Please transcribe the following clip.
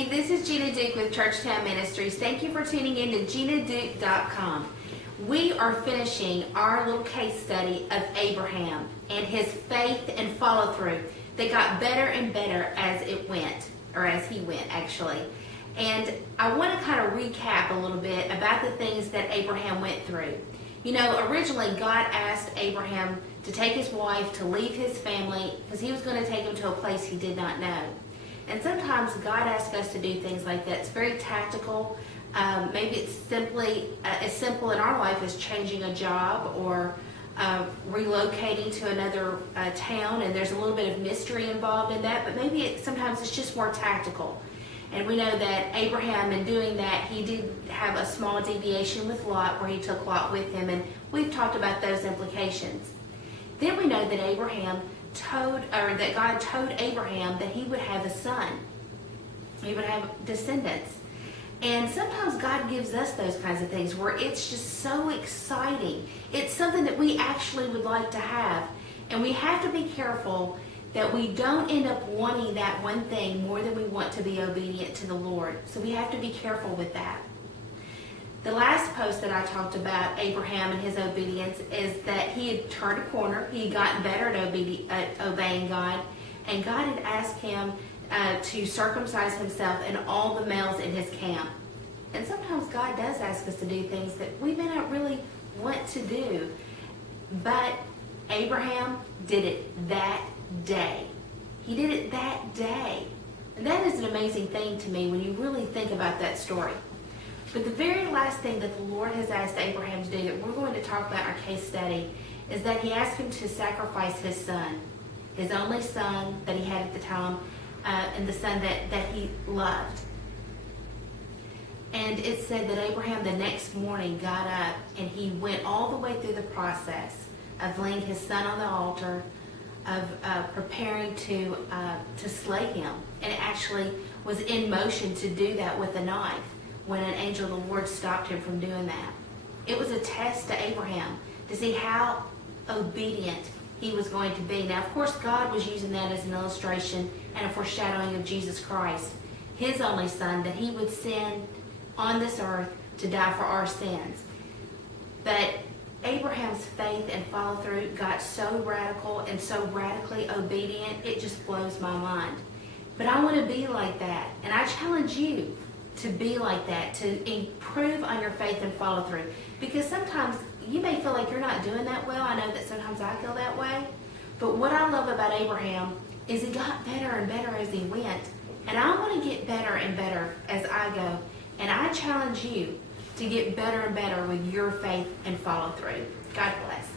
Hey, this is Gina Duke with Churchtown Ministries. Thank you for tuning in to ginaduke.com. We are finishing our little case study of Abraham and his faith and follow through that got better and better as it went, or as he went actually. And I want to kind of recap a little bit about the things that Abraham went through. You know, originally God asked Abraham to take his wife, to leave his family, because he was going to take him to a place he did not know. And sometimes God asks us to do things like that. It's very tactical. Maybe it's simply as simple in our life as changing a job or relocating to another town, and there's a little bit of mystery involved in that. But maybe sometimes it's just more tactical. And we know that Abraham, in doing that, he did have a small deviation with Lot, where he took Lot with him, and we've talked about those implications. Then we know that God told Abraham that he would have a son. He would have descendants. And sometimes God gives us those kinds of things where it's just so exciting. It's something that we actually would like to have. And we have to be careful that we don't end up wanting that one thing more than we want to be obedient to the Lord. So we have to be careful with that. The last post that I talked about Abraham and his obedience is that he had turned a corner. He had gotten better at obeying God. And God had asked him to circumcise himself and all the males in his camp. And sometimes God does ask us to do things that we may not really want to do. But Abraham did it that day. He did it that day. And that is an amazing thing to me when you really think about that story. But the very last thing that the Lord has asked Abraham to do that we're going to talk about in our case study is that he asked him to sacrifice his son, his only son that he had at the time, and the son that he loved. And it said that Abraham the next morning got up and he went all the way through the process of laying his son on the altar, of preparing to slay him, and it actually was in motion to do that with a knife when an angel of the Lord stopped him from doing that. It was a test to Abraham to see how obedient he was going to be. Now, of course, God was using that as an illustration and a foreshadowing of Jesus Christ, his only son, that he would send on this earth to die for our sins. But Abraham's faith and follow through got so radical and so radically obedient, it just blows my mind. But I want to be like that, and I challenge you to be like that, to improve on your faith and follow through. Because sometimes you may feel like you're not doing that well. I know that sometimes I feel that way. But what I love about Abraham is he got better and better as he went. And I want to get better and better as I go. And I challenge you to get better and better with your faith and follow through. God bless.